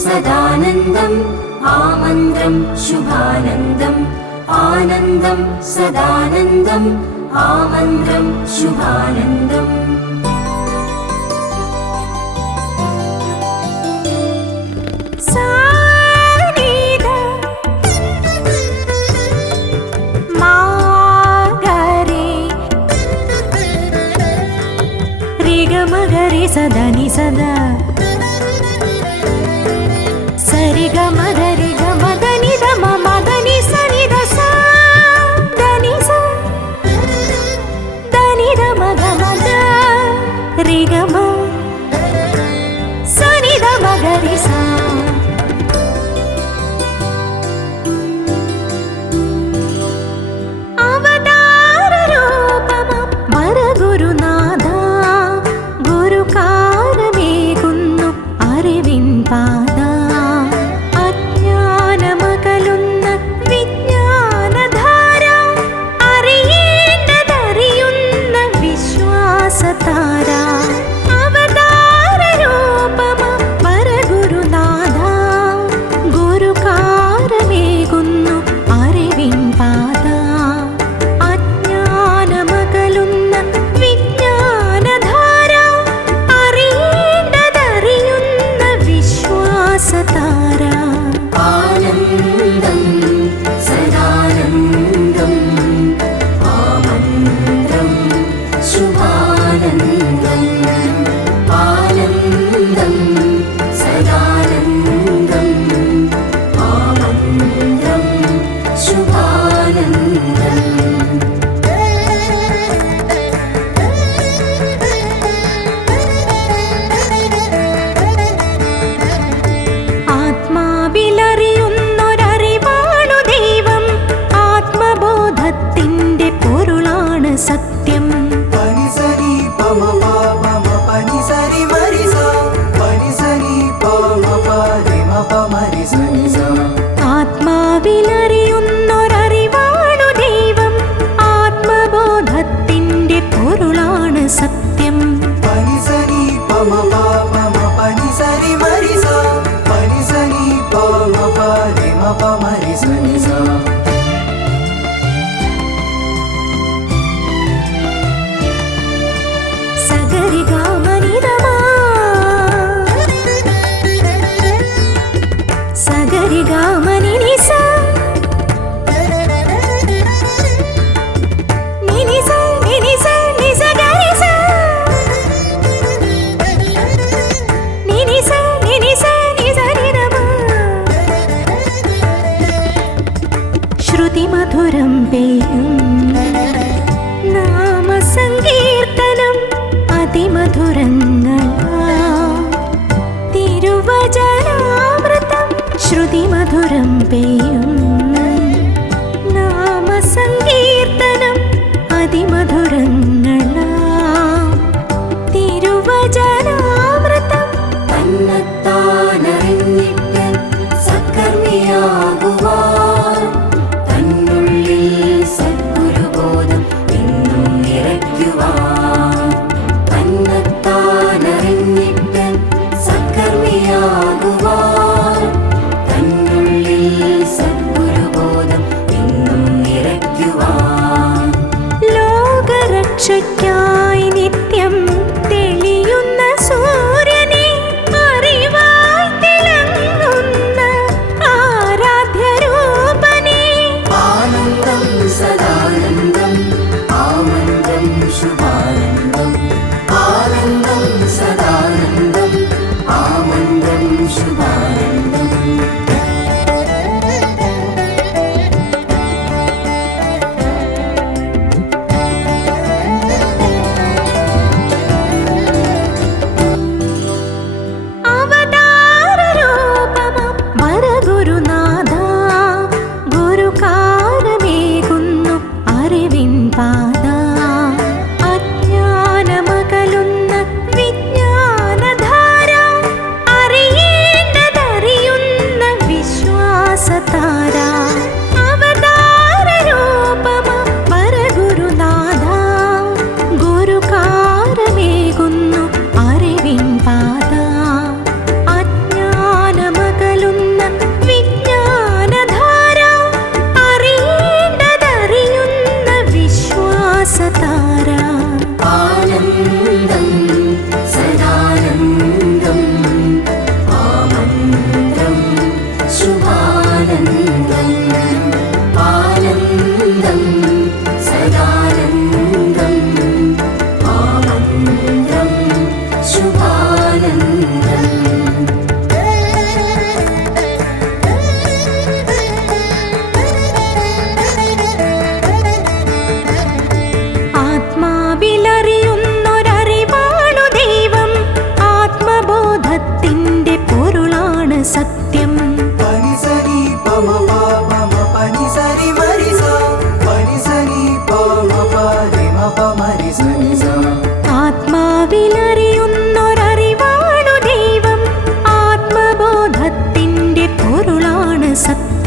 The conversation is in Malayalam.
सदानन्दम् आमन्त्रं शुभानन्दम् आनन्दं सदानन्दम् आमन्त्रं शुभानन्दम् मगरे सदा नि सदा सरि ग मगरि ग मदनि द मदनि सनि द सा दनि सा दनि द मग मद रि ग म सनि द मगरि सा अवतार रूपम मर गुरुनाथ കാരമേകുന്നു അറിവിൻ പാത അജ്ഞാനമകലുന്ന വിജ്ഞാനധാര അറിയേണ്ടതറിയുന്ന വിശ്വാസതാര അവതാര രൂപമ പരഗുരുനാഥ ഗുരുകാരമേകുന്നു അറിവിൻ പാത അജ്ഞാനമകലുന്ന വിജ്ഞാനധാര सतारा आनन्दं सदानन्दम् आमन्त्रं शुभानन्दम् आनन्दं सदानन्दम् आमन्त्रं शुभानन्दम् സത്യം പനി സരി പമ പമ പനി സരി മരി സ പനി സരി പമ പരി മ പമരി സരി സ ആത്മാവിലറിയുന്നൊരറിവാണു ദൈവം ആത്മബോധത്തിന്റെ പൊരുളാണ് സത്യം പനി സരി പമ പമ പനി സരി മരി സ പനി സരി പമ പരി മ പമരി സരി സ ശ്രുതിമധുരം പേയും നാമസങ്കീർത്തനം അതിമധുരങ്ങൾ തിരുവചനാമൃതം ശ്രുതിമധുരം പേയും നാമസങ്കീർത്തനം അതിമധുരങ്ങൾ തിരുവചനാമൃതം തന്നെത്താനറിഞ്ഞിട്ട് സത്കർമ്മിയാകുവാൻ തന്നുള്ളിൽ സദ്ഗുരുബോധം എന്നും നിറയ്ക്കുവാൻ തന്നെത്താനറിഞ്ഞിട്ട് സത്കർമ്മിയാകുവാൻ തന്നുള്ളിൽ സദ്ഗുരുബോധം എന്നും നിറയ്ക്കുവാൻ ലോകരക്ഷയ്ക്കായി നിത്യം തെളിയുന്ന സൂര്യനെ അറിവായി തിളങ്ങുന്ന ആരാധ്യരൂപനെ ആനന്ദം സദാനന്ദം ആമന്ത്രം ശുഭാനന്ദം ആനന്ദം സദാനന്ദം ആമന്ത്രം ശുഭാനന്ദം सप्त